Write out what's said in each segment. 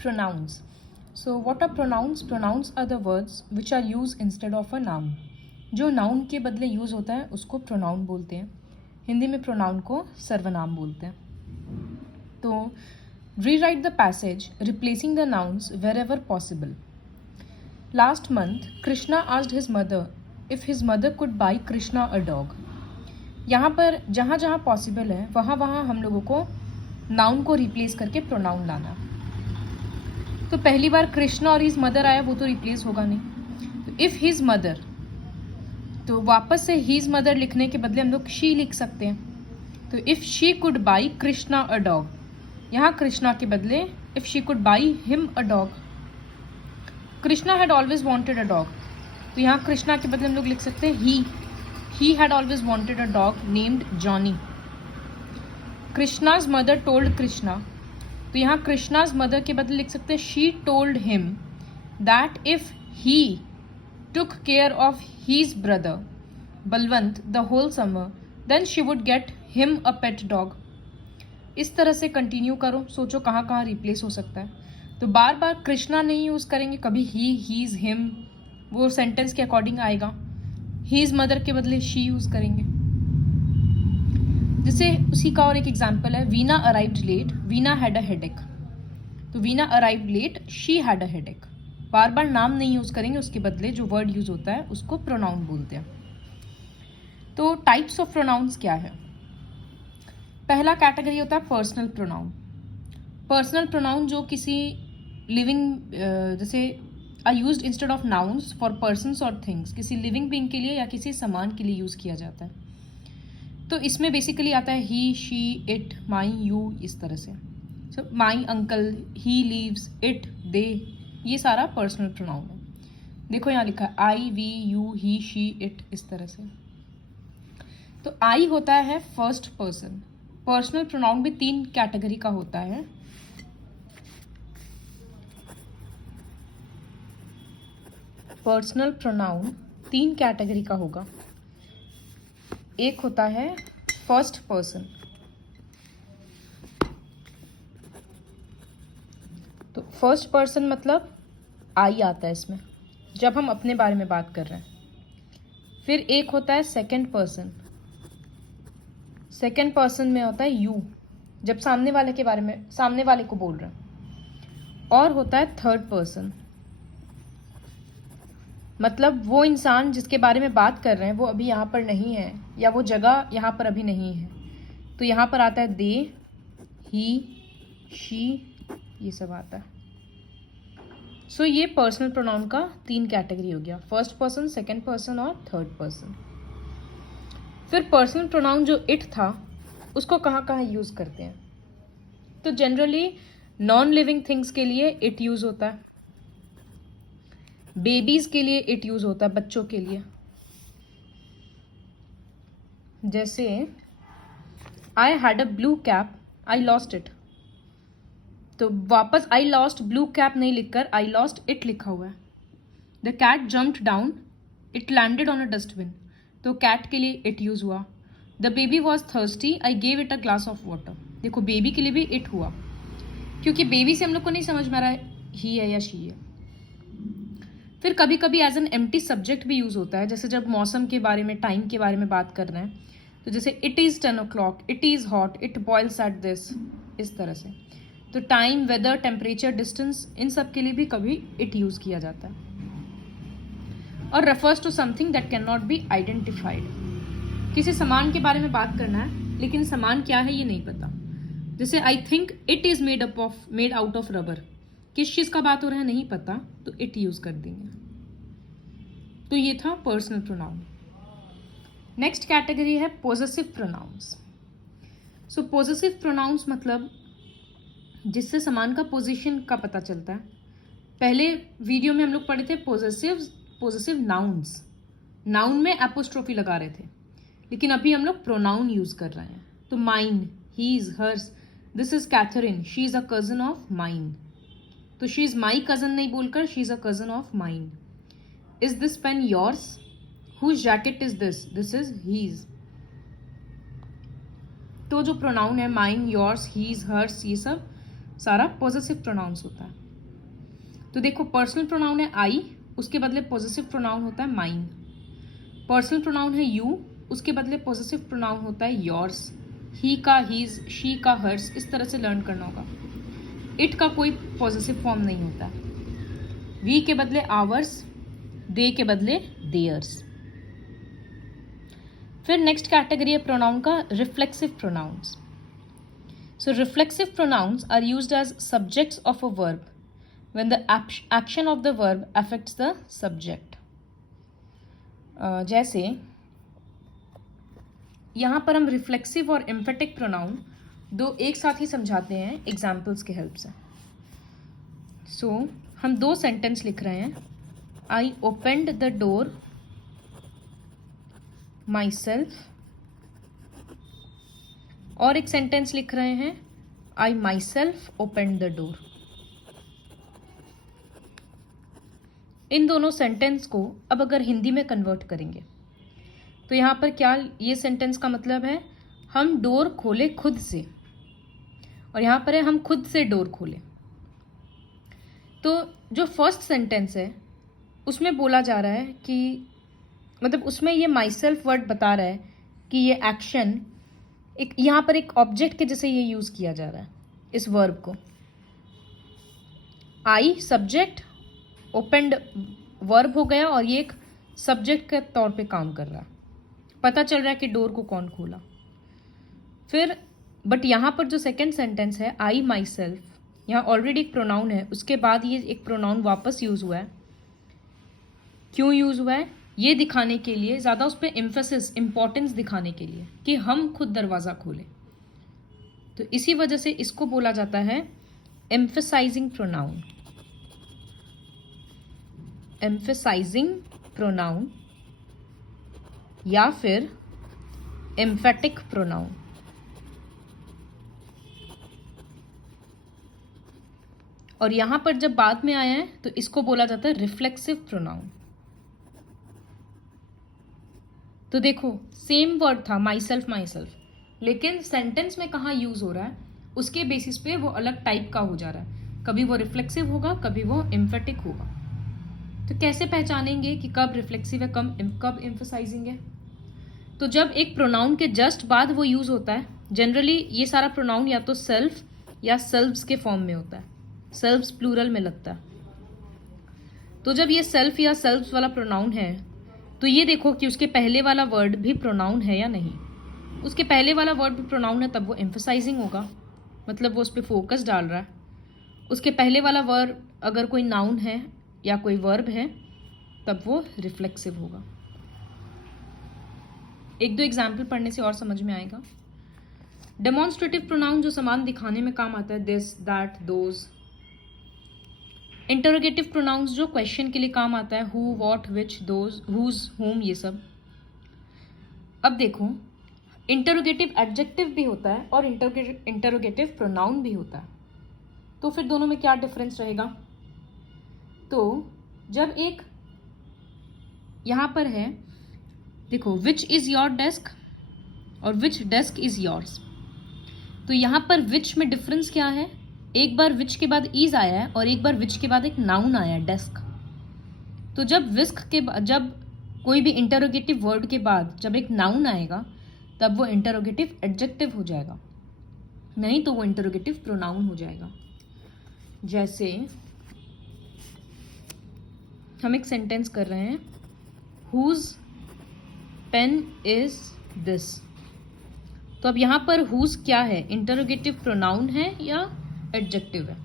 Pronouns. So what are pronouns? Pronouns are the words which are used instead of a noun. जो noun के बदले use होता है उसको pronoun बोलते हैं. हिंदी में pronoun को सर्वनाम बोलते हैं. तो rewrite the passage replacing the nouns wherever possible. Last month, Krishna asked his mother if his mother could buy Krishna a dog. यहाँ पर जहाँ जहाँ पॉसिबल है वहाँ वहाँ हम लोगों को नाउन को रिप्लेस करके प्रोनाउन लाना. तो पहली बार कृष्णा और हिज मदर आया, वो तो रिप्लेस होगा नहीं. तो इफ़ हिज मदर, तो वापस से हिज मदर लिखने के बदले हम लोग शी लिख सकते हैं. तो if she could by Krishna a dog, यहाँ कृष्णा के बदले if she could by him a dog. Krishna had always wanted a dog, तो यहाँ कृष्णा के बदले हम लोग लिख सकते हैं he had always wanted a dog named Johnny. Krishna's mother told Krishna, तो यहाँ कृष्णाज मदर के बदले लिख सकते हैं she told him that if he took care of his brother Balwant the whole summer then she would get him a pet dog. इस तरह से कंटिन्यू करो, सोचो कहाँ कहाँ रिप्लेस हो सकता है. तो बार बार कृष्णा नहीं यूज़ करेंगे, कभी हीज हिम, वो सेंटेंस के अकॉर्डिंग आएगा. हीज मदर के बदले शी यूज़ करेंगे. जैसे उसी का और एक एग्जाम्पल है, Veena arrived late, Veena had a headache. तो Veena arrived late, she had a headache. बार बार नाम नहीं यूज़ करेंगे, उसके बदले जो वर्ड यूज़ होता है उसको प्रोनाउन बोलते हैं. तो टाइप्स ऑफ प्रोनाउंस क्या है? पहला कैटेगरी होता है पर्सनल प्रोनाउन. पर्सनल प्रोनाउन जो किसी लिविंग जैसे are used instead of nouns for persons और थिंग्स, किसी लिविंग बीइंग के लिए या किसी सामान के लिए यूज़ किया जाता है. तो इसमें बेसिकली आता है he, she, it, my, you, इस तरह से. So my uncle, he lives, it, they, ये सारा पर्सनल प्रोनाउन है. देखो यहाँ लिखा है I, we, you, he, she, it, इस तरह से. तो आई होता है फर्स्ट पर्सन. पर्सनल प्रोनाउन भी 3 कैटेगरी का होता है. पर्सनल प्रोनाउन 3 कैटेगरी का होगा. एक होता है फर्स्ट पर्सन. तो फर्स्ट पर्सन मतलब आई आता है इसमें जब हम अपने बारे में बात कर रहे हैं. फिर एक होता है सेकंड पर्सन. सेकंड पर्सन में होता है यू, जब सामने वाले के बारे में, सामने वाले को बोल रहे हैं. और होता है थर्ड पर्सन, मतलब वो इंसान जिसके बारे में बात कर रहे हैं वो अभी यहाँ पर नहीं है, या वो जगह यहाँ पर अभी नहीं है. तो यहाँ पर आता है दे, ही, शी, ये सब आता है. सो ये पर्सनल प्रोनाउन का 3 कैटेगरी हो गया, फर्स्ट पर्सन, सेकंड पर्सन और थर्ड पर्सन. फिर पर्सनल प्रोनाउन जो इट था उसको कहाँ कहाँ यूज़ करते हैं? तो जनरली नॉन लिविंग थिंग्स के लिए इट यूज़ होता है. बेबीज के लिए इट यूज़ होता है, बच्चों के लिए. जैसे I had a blue cap, I lost it. तो वापस आई लॉस्ट ब्लू कैप नहीं लिखकर आई लॉस्ट इट लिखा हुआ है. The cat jumped down, it landed on a dustbin. तो कैट के लिए इट यूज़ हुआ. The baby was thirsty, I gave it a glass of water. देखो बेबी के लिए भी इट हुआ, क्योंकि बेबी से हम लोग को नहीं समझ में आ रहा है ही है या शी है. फिर कभी कभी एज एन एम्प्टी सब्जेक्ट भी यूज़ होता है, जैसे जब मौसम के बारे में, टाइम के बारे में बात कर रहे हैं. तो जैसे it is 10 o'clock, it is hot, it boils at this, इस तरह से. तो टाइम, वेदर, टेम्परेचर, डिस्टेंस, इन सब के लिए भी कभी इट यूज़ किया जाता है. और refers to something that can not be identified. किसी सामान के बारे में बात करना है लेकिन सामान क्या है ये नहीं पता. जैसे I think it is made out of rubber. किस चीज़ का बात हो रहा है नहीं पता, तो इट यूज़ कर देंगे. तो ये था पर्सनल प्रोनाउन. नेक्स्ट कैटेगरी है पोजेसिव प्रोनाउंस. सो पोजेसिव प्रोनाउंस मतलब जिससे सामान का पोजीशन का पता चलता है. पहले वीडियो में हम लोग पढ़े थे पोजेसिव नाउन्स. नाउन में एपोस्ट्रोफी लगा रहे थे, लेकिन अभी हम लोग प्रोनाउन यूज़ कर रहे हैं. तो mine, his, hers, this is Catherine, she is a cousin of mine. तो शी इज़ माई कज़न नहीं बोलकर she is a cousin of mine. Is this pen yours, whose jacket is this, this is his. तो जो pronoun है mine, yours, his, hers, ये सब सारा positive pronouns होता है. तो देखो पर्सनल प्रोनाउन है आई, उसके बदले पॉजेसिव प्रोनाउन होता है माइन। पर्सनल प्रोनाउन है यू, उसके बदले पॉजेसिव प्रोनाउन होता है योर्स। ही का हीज, शी का हर्स, इस तरह से लर्न करना होगा। इट का कोई पॉजेसिव फॉर्म नहीं होता। वी के बदले आवर्स, दे के बदले देयर्स। फिर नेक्स्ट कैटेगरी है प्रोनाउन का reflexive pronouns. So reflexive pronouns are used as subjects of a verb when the action of the verb affects the subject. जैसे यहाँ पर हम रिफ्लेक्सिव और एम्फेटिक प्रोनाउन दो एक साथ ही समझाते हैं एग्जाम्पल्स के हेल्प से। सो हम दो सेंटेंस लिख रहे हैं। I opened the door myself, और एक सेंटेंस लिख रहे हैं I myself opened the door. इन दोनों सेंटेंस को अब अगर हिंदी में कन्वर्ट करेंगे तो यहाँ पर क्या ये सेंटेंस का मतलब है, हम डोर खोले खुद से, और यहाँ पर है हम खुद से डोर खोले। तो जो फर्स्ट सेंटेंस है उसमें बोला जा रहा है कि मतलब उसमें ये माई सेल्फ वर्ड बता रहा है कि ये एक्शन एक यहाँ पर एक ऑब्जेक्ट के जैसे ये यूज़ किया जा रहा है इस वर्ब को। आई सब्जेक्ट, ओपनड वर्ब हो गया, और ये एक सब्जेक्ट के तौर पे काम कर रहा है। पता चल रहा है कि डोर को कौन खोला। फिर बट यहाँ पर जो सेकेंड सेंटेंस है आई माई सेल्फ, यहाँ ऑलरेडी एक प्रोनाउन है, उसके बाद ये एक प्रोनाउन वापस यूज़ हुआ है। क्यों यूज़ हुआ है? ये दिखाने के लिए, ज़्यादा उस पर एम्फेसिस, इम्पोर्टेंस दिखाने के लिए कि हम खुद दरवाज़ा खोलें। तो इसी वजह से इसको बोला जाता है एम्फेसाइजिंग प्रोनाउन। एम्फेसाइजिंग प्रोनाउन या फिर एम्फेटिक प्रोनाउन। और यहां पर जब बाद में आया है तो इसको बोला जाता है रिफ्लेक्सिव प्रोनाउन। तो देखो सेम वर्ड था माई सेल्फ, लेकिन सेंटेंस में कहाँ यूज हो रहा है उसके बेसिस पे वो अलग टाइप का हो जा रहा है। कभी वो रिफ्लेक्सिव होगा, कभी वो एम्फेटिक होगा। तो कैसे पहचानेंगे कि कब रिफ्लेक्सिव है, कब एम्फसाइजिंग है? तो जब एक प्रोनाउन के जस्ट बाद वो यूज होता है, जनरली ये सारा प्रोनाउन या तो सेल्फ या सेल्व्स के फॉर्म में होता है, सेल्व्स प्लूरल में लगता है। तो जब ये सेल्फ या सेल्व्स वाला प्रोनाउन है तो ये देखो कि उसके पहले वाला वर्ड भी प्रोनाउन है या नहीं। उसके पहले वाला वर्ड भी प्रोनाउन है तब वो एम्फसाइजिंग होगा, मतलब वो उस पर फोकस डाल रहा है। उसके पहले वाला वर्ड अगर कोई नाउन है या कोई वर्ब है तब वो रिफ्लेक्सिव होगा। एक दो एग्जाम्पल पढ़ने से और समझ में आएगा। डेमोन्स्ट्रेटिव प्रोनाउन जो समान दिखाने में काम आता है, this, that, those. Interrogative pronouns जो क्वेश्चन के लिए काम आता है, who, what, which, those, whose, whom, ये सब। अब देखो इंटरोगेटिव एडजेक्टिव भी होता है और इंटरोगेटिव प्रोनाउन भी होता है। तो फिर दोनों में क्या डिफरेंस रहेगा? तो जब एक यहां पर है देखो विच इज योर डेस्क और विच डेस्क इज योर्स, तो यहां पर विच में डिफरेंस क्या है? एक बार विच के बाद इज आया है और एक बार विच के बाद एक नाउन आया है, डेस्क। तो जब कोई भी इंटरोगेटिव वर्ड के बाद जब एक नाउन आएगा तब वो इंटरोगेटिव एडजेक्टिव हो जाएगा, नहीं तो वो इंटरोगेटिव प्रोनाउन हो जाएगा। जैसे हम एक सेंटेंस कर रहे हैं, हुज पेन इज दिस। तो अब यहां पर हुज क्या है? इंटरोगेटिव प्रोनाउन है या एडजेक्टिव है?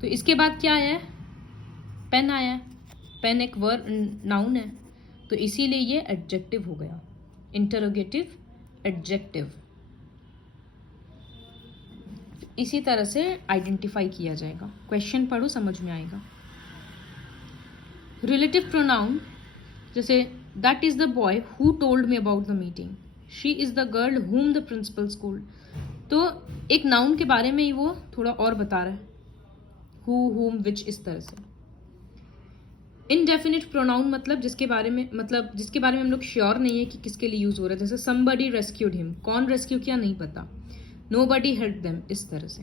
तो इसके बाद क्या आया है? पेन आया है। पेन एक वर्ड नाउन है, तो इसीलिए ये एडजेक्टिव हो गया, इंटरोगेटिव एडजेक्टिव। इसी तरह से आइडेंटिफाई किया जाएगा। क्वेश्चन पढ़ो समझ में आएगा। रिलेटिव प्रोनाउन जैसे that is the boy who told me about the meeting, she is the girl whom the principal schooled. तो एक नाउन के बारे में ही वो थोड़ा और बता रहा है, हु, हुम, विच, इस तरह से। इनडेफिनिट प्रोनाउन मतलब जिसके बारे में हम लोग श्योर नहीं है कि किसके लिए यूज हो रहा है। जैसे somebody rescued him, कौन रेस्क्यू किया नहीं पता, nobody helped them, इस तरह से।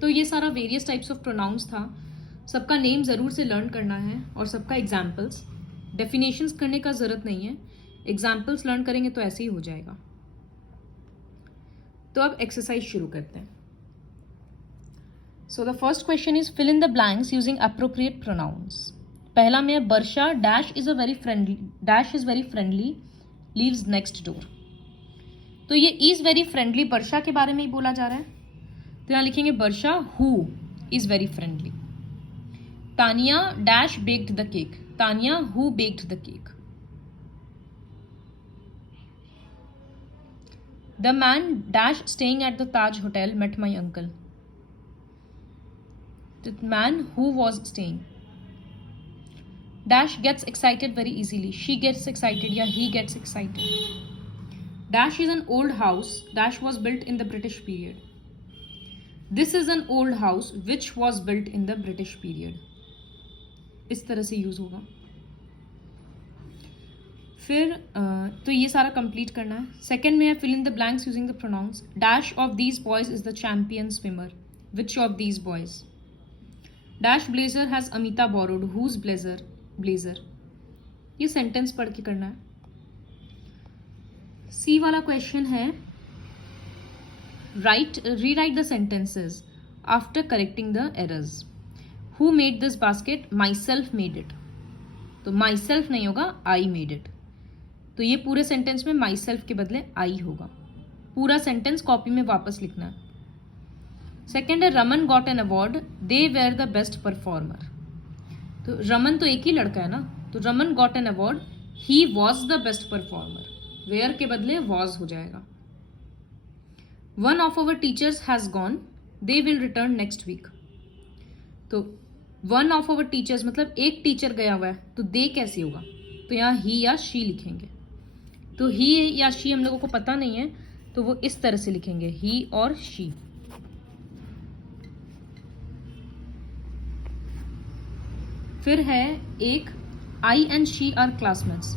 तो ये सारा वेरियस टाइप्स ऑफ प्रोनाउंस था सबका नेम ज़रूर से लर्न करना है और सबका एग्जाम्पल्स, डेफिनेशंस करने का ज़रूरत नहीं है, एग्जाम्पल्स लर्न करेंगे तो ऐसे ही हो जाएगा। तो अब एक्सरसाइज शुरू करते हैं। So the first question is fill in the blanks using appropriate pronouns. पहला में Varsha dash is very friendly lives next door. तो ये इज वेरी फ्रेंडली वर्षा के बारे में ही बोला जा रहा है, तो यहाँ लिखेंगे Varsha who is very friendly. Tania dash baked the cake, Tania who baked the cake. The man dash staying at the Taj hotel met my uncle, the man who was staying. Dash gets excited very easily, she gets excited या he gets excited. Dash is an old house dash was built in the British period, this is an old house which was built in the British period. इस तरह से use होगा। फिर तो ये सारा complete करना है। सेकेंड में है fill in the blanks using the pronouns. Dash of these boys is the champion swimmer, which of these boys. Dash blazer has Amita borrowed, whose blazer. ये सेंटेंस पढ़ के करना है। सी वाला क्वेश्चन है rewrite the sentences after correcting the errors. Who made this basket, myself made it. तो my self नहीं होगा, आई मेड इट। तो ये पूरे सेंटेंस में माई सेल्फ के बदले आई होगा। पूरा सेंटेंस कॉपी में वापस लिखना है। सेकेंड है Raman got an award, they were the best performer. तो रमन तो एक ही लड़का है ना, तो Raman got an award, he was the best performer. Where के बदले वॉज हो जाएगा। One of our teachers has gone, they will return next week. तो वन ऑफ अवर टीचर्स मतलब एक टीचर गया हुआ है, तो दे कैसे होगा, तो यहाँ ही या शी लिखेंगे। तो ही या शी हम लोगों को पता नहीं है, तो वो इस तरह से लिखेंगे, ही और शी। फिर है एक आई एंड शी आर क्लासमेट्स।